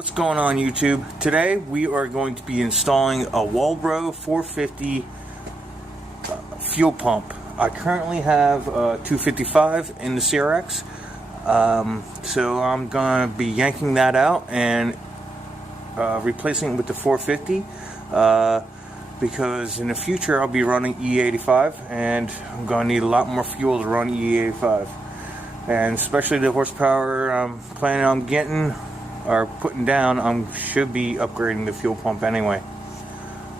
What's going on YouTube? Today we are going to be installing a Walbro 450 fuel pump. I currently have a 255 in the CRX, so I'm going to be yanking that out and replacing it with the 450 because in the future I'll be running E85 and I'm going to need a lot more fuel to run E85, and especially the horsepower I'm planning on getting or putting down, I should be upgrading the fuel pump anyway.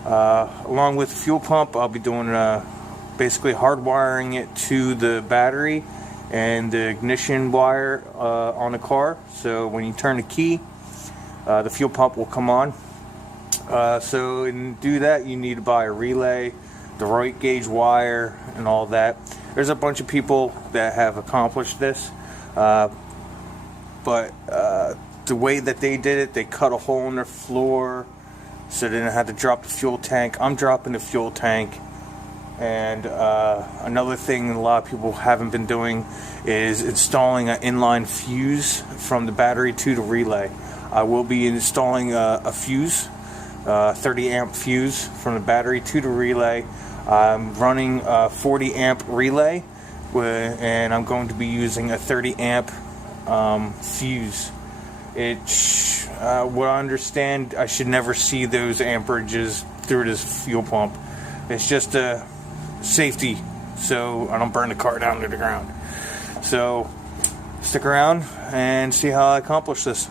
Along with the fuel pump, I'll be doing basically hardwiring it to the battery and the ignition wire on the car. So when you turn the key, the fuel pump will come on. So to do that, you need to buy a relay, the right gauge wire, and all that. There's a bunch of people that have accomplished this, but the way that they did it, they cut a hole in their floor so they didn't have to drop the fuel tank. I'm dropping the fuel tank. And another thing a lot of people haven't been doing is installing an inline fuse from the battery to the relay. I will be installing a fuse, 30 amp fuse from the battery to the relay. I'm running a 40 amp relay and I'm going to be using a 30 amp fuse. What I understand, I should never see those amperages through this fuel pump. It's just a safety, so I don't burn the car down to the ground. So stick around and see how I accomplish this.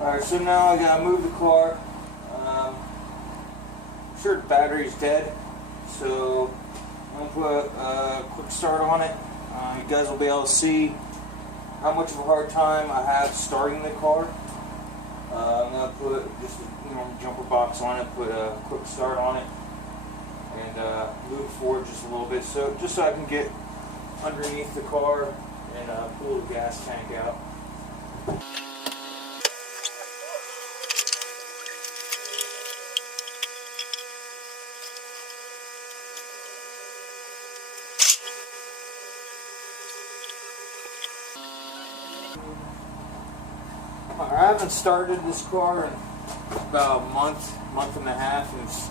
Alright, so now I gotta move the car. I'm sure the battery's dead, so I'm gonna put a quick start on it. You guys will be able to see how much of a hard time I have starting the car. I'm gonna put just a normal jumper box on it, put a quick start on it, and move forward just a little bit, so just so I can get underneath the car and pull the gas tank out. I haven't started this car in about a month and a half, and it's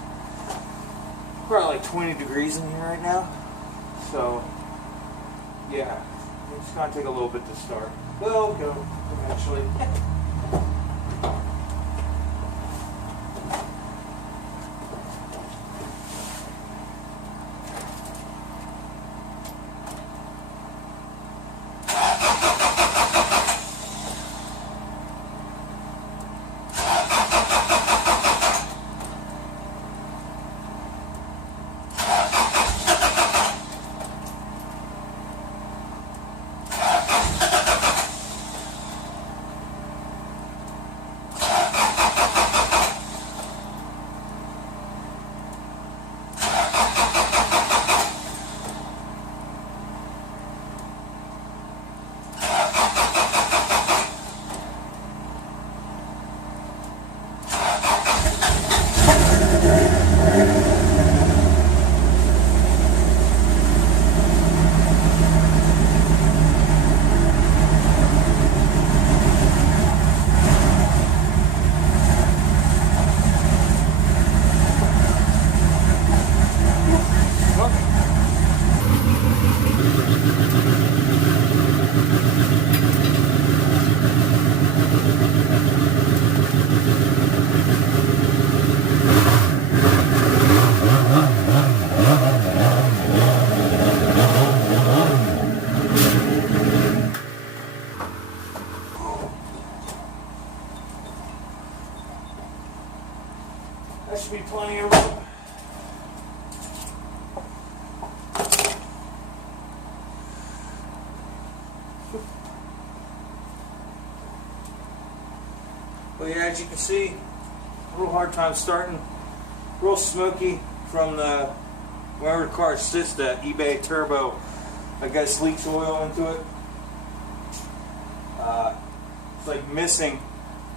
probably like 20 degrees in here right now. So, yeah, it's going to take a little bit to start. But it'll go eventually. That should be plenty of room. But yeah, as you can see, a little hard time starting. Real smoky from the wherever the car sits, the eBay turbo. I guess leaks oil into it. It's like missing,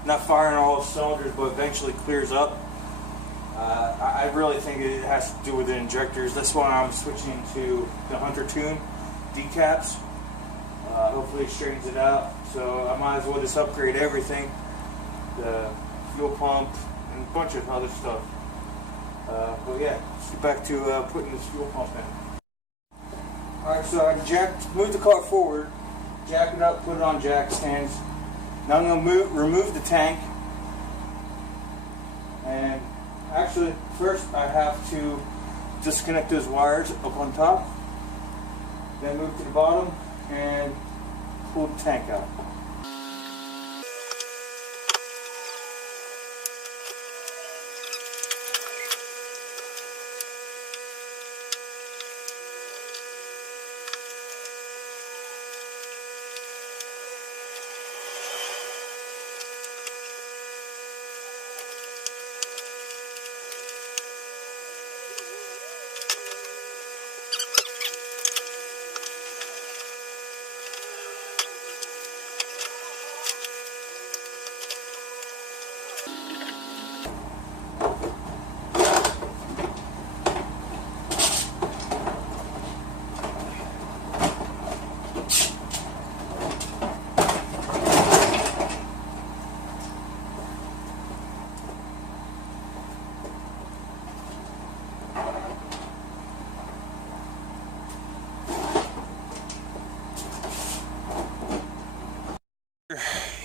not firing all the cylinders, but eventually clears up. I really think it has to do with the injectors. That's why I'm switching to the Hunter Tune decaps. Hopefully it straightens it out. So I might as well just upgrade everything. The fuel pump and a bunch of other stuff. But yeah, let's get back to putting this fuel pump in. Alright, so I moved the car forward, jack it up, put it on jack stands. Now I'm going to remove the tank. And actually, first I have to disconnect those wires up on top. Then move to the bottom and pull the tank out.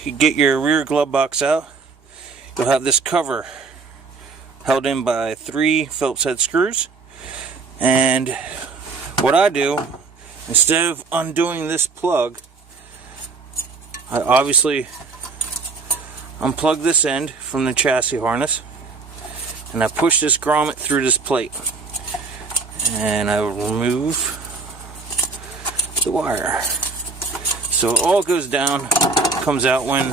You get your rear glove box out, you'll have this cover held in by 3 Phillips head screws. And what I do, instead of undoing this plug, I obviously unplug this end from the chassis harness and I push this grommet through this plate and I will remove the wire. So it all goes down, comes out when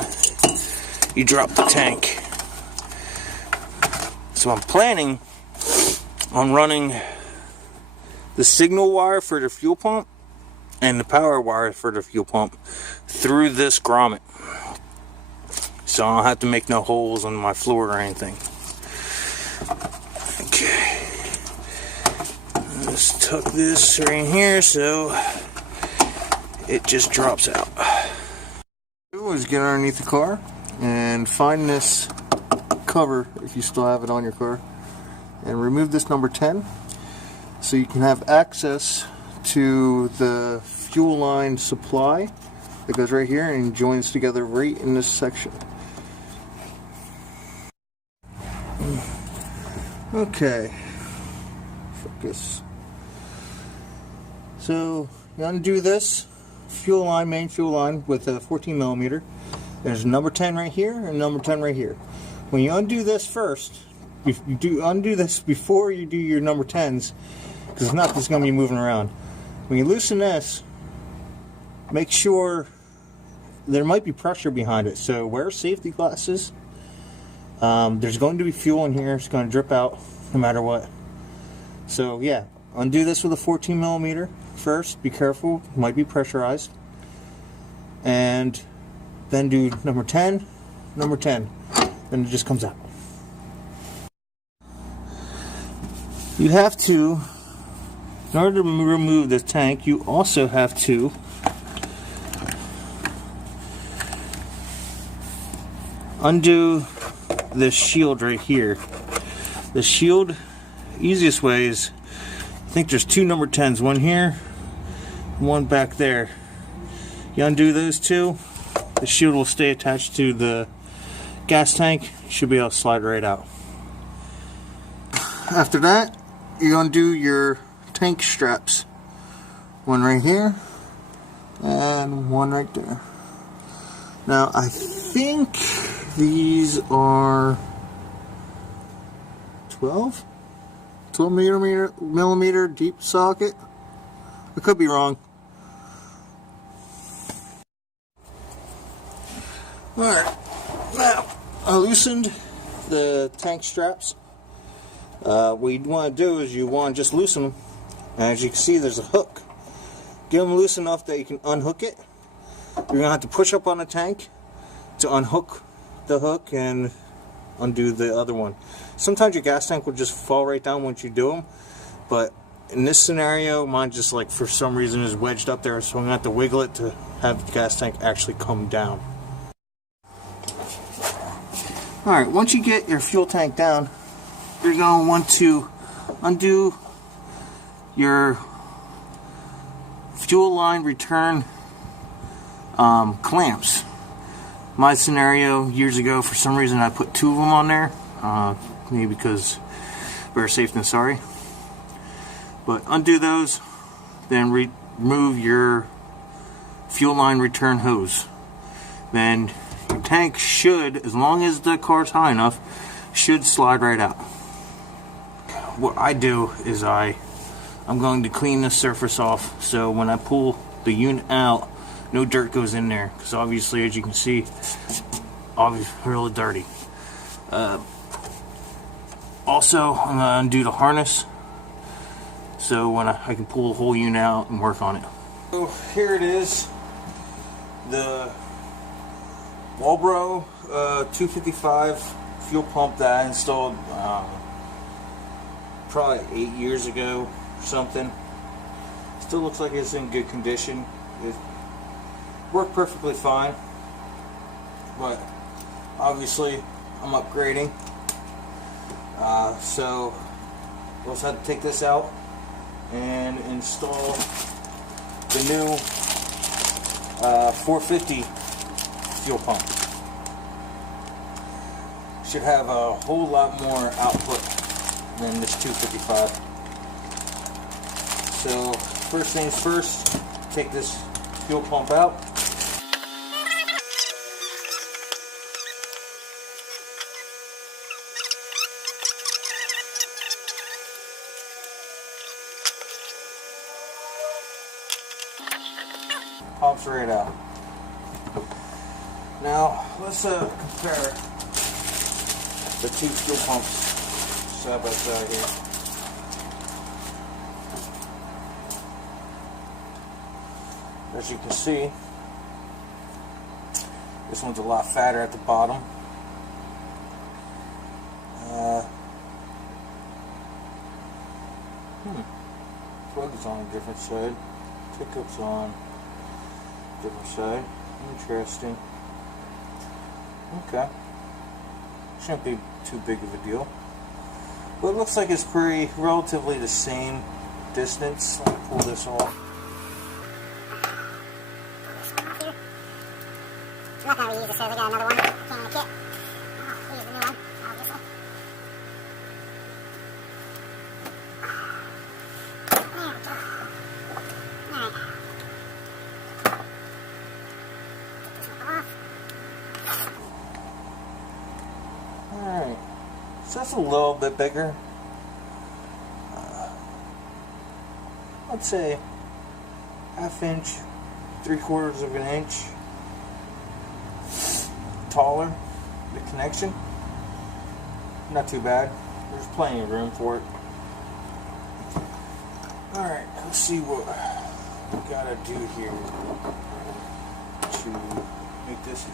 you drop the tank. So I'm planning on running the signal wire for the fuel pump and the power wire for the fuel pump through this grommet, so I don't have to make no holes on my floor or anything. Okay, let's tuck this right here so it just drops out. Is get underneath the car and find this cover, if you still have it on your car, and remove this number 10 so you can have access to the fuel line supply that goes right here and joins together right in this section. Okay, focus. So you undo this fuel line, main fuel line with a 14mm. There's number 10 right here and number 10 right here. When you undo this first, you undo this before you do your number 10s, because if not, this is going to be moving around. When you loosen this, make sure there might be pressure behind it, so wear safety glasses. There's going to be fuel in here, it's going to drip out no matter what. So yeah, undo this with a 14mm first, be careful, it might be pressurized. And then do number 10, number 10, then it just comes out. You have to, in order to remove the tank, you also have to undo this shield right here. The shield, easiest way is, I think there's 2 number 10s, one here, one back there. You undo those 2, the shield will stay attached to the gas tank. You should be able to slide right out. After that, you undo your tank straps. One right here and one right there. Now I think these are 12 millimeter deep socket. I could be wrong. Alright, now I loosened the tank straps. What you want to do is you want to just loosen them. And as you can see, there's a hook. Get them loose enough that you can unhook it. You're going to have to push up on the tank to unhook the hook and undo the other one. Sometimes your gas tank will just fall right down once you do them, but in this scenario, mine just like for some reason is wedged up there, so I'm going to have to wiggle it to have the gas tank actually come down. Alright, once you get your fuel tank down, you're going to want to undo your fuel line return clamps. My scenario years ago, for some reason I put 2 of them on there, maybe because better safe than sorry. But undo those, then remove your fuel line return hose. Then your tank should, as long as the car's high enough, should slide right out. What I do is I'm going to clean the surface off, so when I pull the unit out, no dirt goes in there, because obviously, as you can see, obviously really dirty. Also, I'm going to undo the harness, so when I can pull the whole unit out and work on it. So here it is, the Walbro 255 fuel pump that I installed probably 8 years ago or something. Still looks like it's in good condition. It worked perfectly fine, but obviously I'm upgrading, so we'll just have to take this out and install the new 450 fuel pump. Should have a whole lot more output than this 255. So first things first, take this fuel pump out. Pops right out. Now let's compare the 2 fuel pumps side by side here. As you can see, this one's a lot fatter at the bottom. Plug is on a different side. Pickup's on a different side. Interesting. Okay. Shouldn't be too big of a deal. But it looks like it's pretty relatively the same distance. Let me pull this off. I'm not going to reuse this, so they got another one. Came in the kit. I'll use the new one, obviously. There we go. Alright. Take this one off. Alright. So that's a little bit bigger. I'd say 1/2 inch, 3/4 of an inch taller, the connection. Not too bad. There's plenty of room for it. Alright, let's see what we gotta do here to make this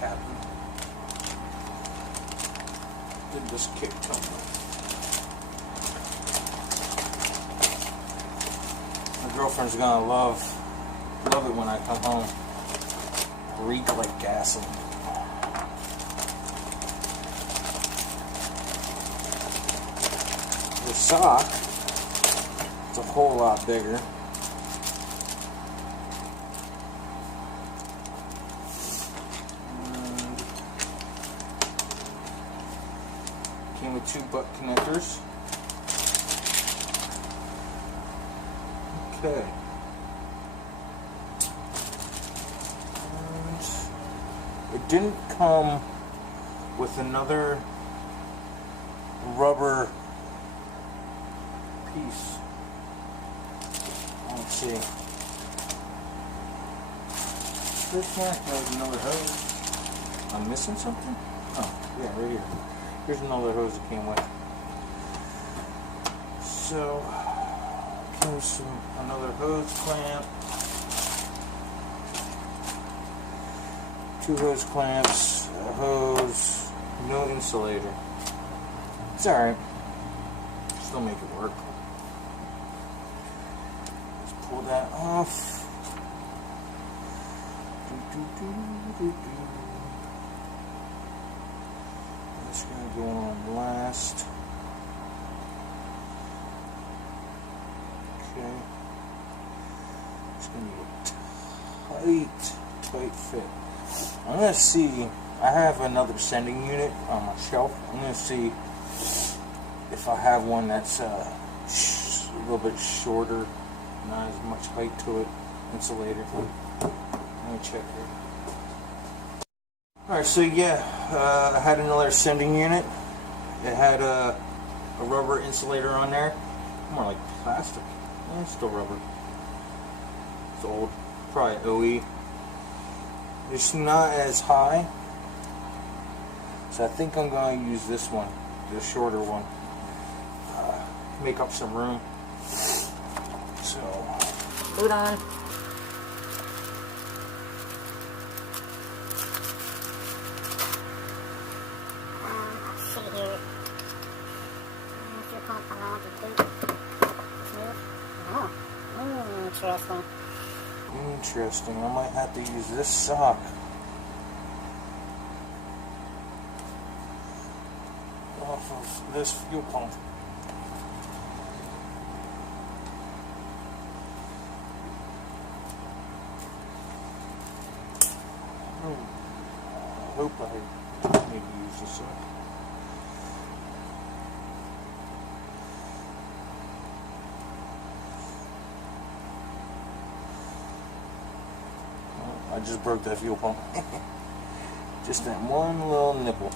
happen. Did this kit come with? My girlfriend's gonna love it when I come home. Reek like gasoline. The sock, it's a whole lot bigger. And came with 2 butt connectors. Okay. And it didn't come with another rubber piece. Let's see. This one has another hose. I'm missing something? Oh, yeah, right here. Here's another hose that came with. So, here's another hose clamp. 2 hose clamps, a hose, no insulator. It's alright. Still make it work. Let's pull that off. That's going to go on last. Okay. It's going to be a tight fit. I'm going to see, I have another sending unit on my shelf. I'm going to see if I have one that's a little bit shorter, not as much height to it, insulated. Let me check here. Alright, so yeah, I had another sending unit. It had a rubber insulator on there. More like plastic. Yeah, it's still rubber. It's old. Probably OE. It's not as high. So I think I'm going to use this one, the shorter one. Make up some room. So, Boot on. Let's see here. Fuel pump allowed to boot. Smooth. Oh, interesting. interesting. I might have to use this sock. Off of this fuel pump. I hope I maybe use this sock. I just broke that fuel pump. Just that one little nipple.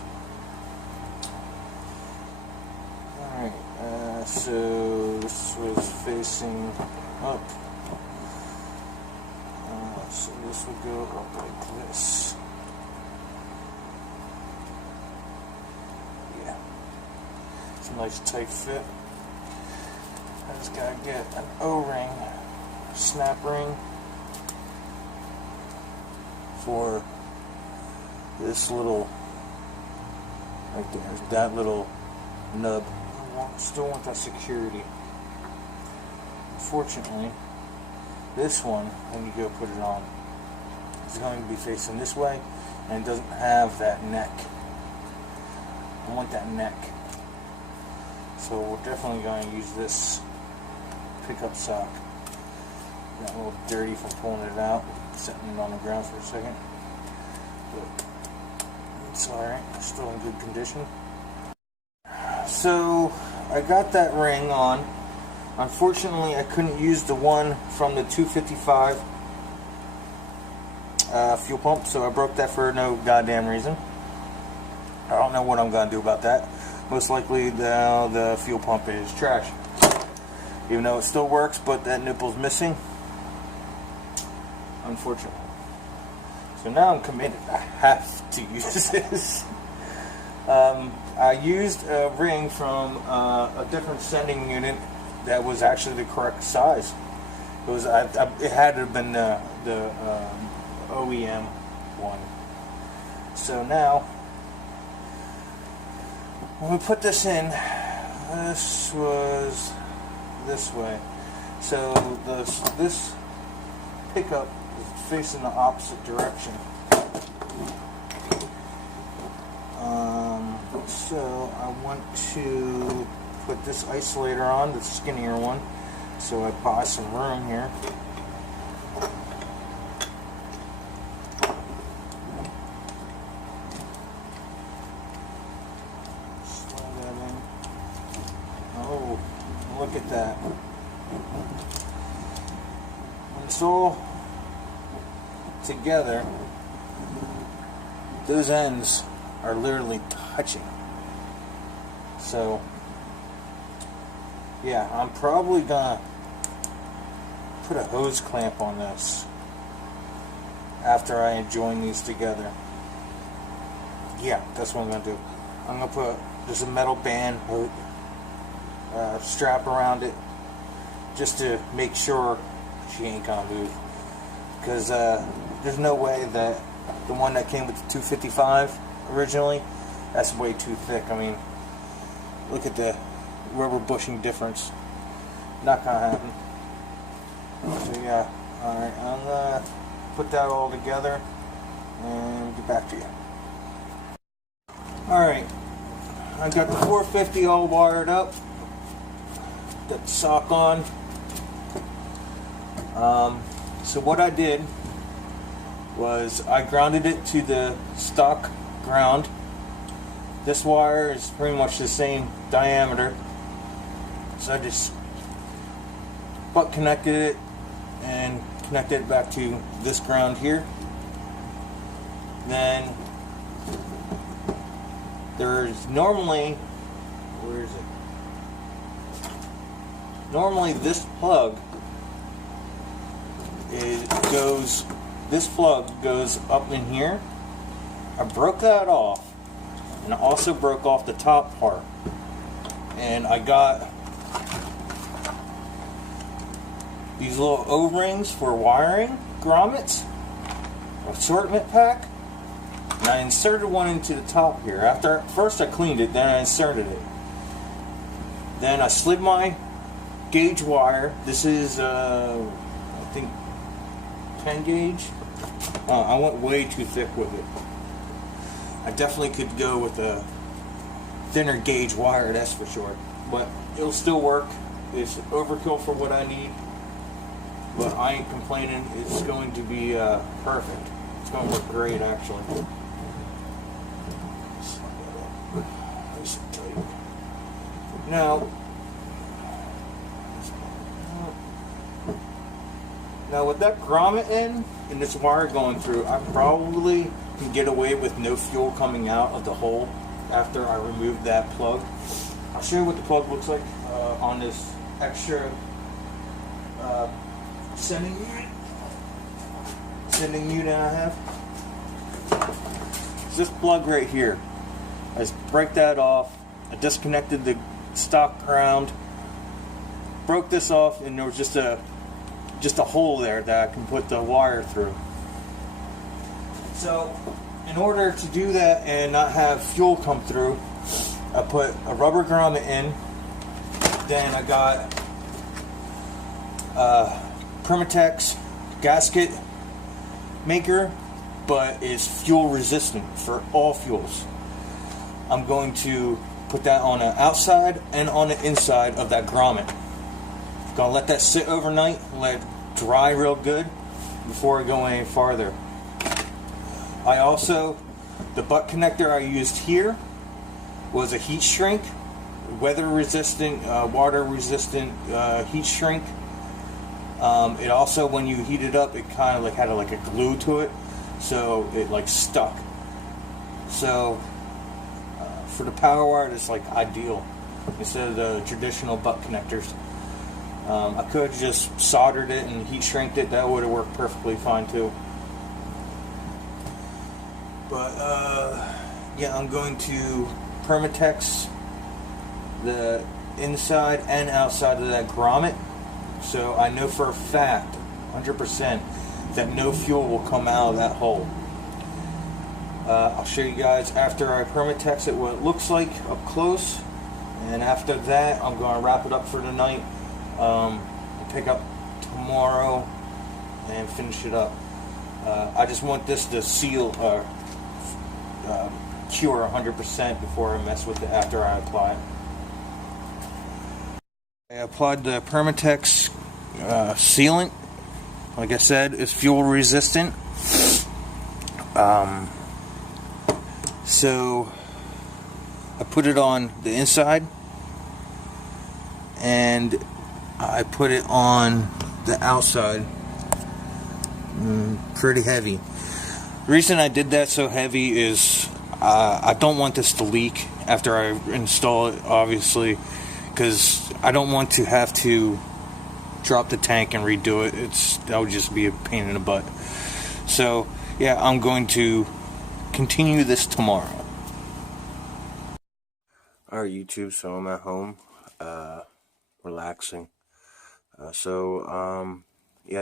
Alright, so this was facing up. So this would go up like this. Yeah. It's a nice tight fit. I just gotta get an O-ring, snap ring, for this little, right there, that little nub. I still want that security. Unfortunately, this one, when you go put it on, is going to be facing this way, and it doesn't have that neck. I want that neck. So we're definitely going to use this pickup sock. Got a little dirty from pulling it out, setting it on the ground for a second. But it's alright, it's still in good condition. So I got that ring on. Unfortunately, I couldn't use the one from the 255 fuel pump, so I broke that for no goddamn reason. I don't know what I'm going to do about that. Most likely the fuel pump is trash. Even though it still works, but that nipple's missing. Unfortunately. So now I'm committed. I have to use this. I used a ring from a different sending unit that was actually the correct size. It was it had to have been the OEM one. So now, when we put this in, this was this way. So this pickup is facing the opposite direction. So I want to put this isolator on, the skinnier one, so I buy some room here. Slide that in. Oh, look at that. When it's all together, those ends are literally touching. So yeah, I'm probably gonna put a hose clamp on this after I join these together. Yeah, that's what I'm gonna do. I'm gonna put just a metal band strap around it, just to make sure she ain't gonna move. Because there's no way that the one that came with the 255 originally, that's way too thick. I mean, look at the rubber bushing difference. Not gonna happen. So yeah, alright, I'm gonna put that all together and get back to you. Alright, I got the 450 all wired up. Got the sock on. So what I did was I grounded it to the stock ground. This wire is pretty much the same diameter, so I just butt connected it and connected it back to this ground here. Then there's normally, where is it? Normally this plug this plug goes up in here. I broke that off, and I also broke off the top part, and I got these little O-rings for wiring grommets, assortment pack, and I inserted one into the top here. First I cleaned it, then I inserted it. Then I slid my gauge wire. This is I think 10 gauge. I went way too thick with it. I definitely could go with a thinner gauge wire, that's for sure. But it'll still work. It's overkill for what I need. But I ain't complaining. It's going to be perfect. It's going to work great, actually. Nice and tight. Now with that grommet in and this wire going through, I probably can get away with no fuel coming out of the hole after I remove that plug. I'll show you what the plug looks like on this extra sending unit I have. It's this plug right here. I just break that off. I disconnected the stock ground, broke this off, and there was just a hole there that I can put the wire through. So in order to do that and not have fuel come through, I put a rubber grommet in. Then I got Permatex gasket maker, but it's fuel resistant for all fuels. I'm going to put that on the outside and on the inside of that grommet. Gonna let that sit overnight, let it dry real good before I go any farther. I also, the butt connector I used here was a heat shrink, weather resistant, water resistant heat shrink. It also, when you heat it up, it kind of like had like a glue to it, so it like stuck. So for the power wire, it's like ideal instead of the traditional butt connectors. I could have just soldered it and heat shrinked it. That would have worked perfectly fine too. But yeah, I'm going to Permatex the inside and outside of that grommet, so I know for a fact, 100%, that no fuel will come out of that hole. I'll show you guys after I Permatex it what it looks like up close, and after that I'm going to wrap it up for the night. Pick up tomorrow and finish it up. I just want this to seal cure 100% before I mess with it after I apply it. I applied the Permatex sealant. Like I said, it's fuel resistant. So I put it on the inside and I put it on the outside. Pretty heavy. The reason I did that so heavy is I don't want this to leak after I install it, obviously, because I don't want to have to drop the tank and redo it. That would just be a pain in the butt. So yeah, I'm going to continue this tomorrow. Alright, YouTube, so I'm at home, relaxing. Yeah,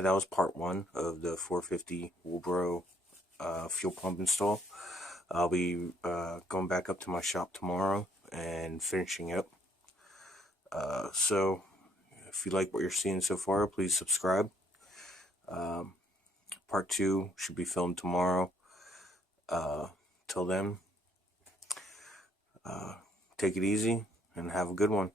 that was part one of the 450 Walbro fuel pump install. I'll be going back up to my shop tomorrow and finishing up. So, if you like what you're seeing so far, please subscribe. Part two should be filmed tomorrow. Till then, take it easy and have a good one.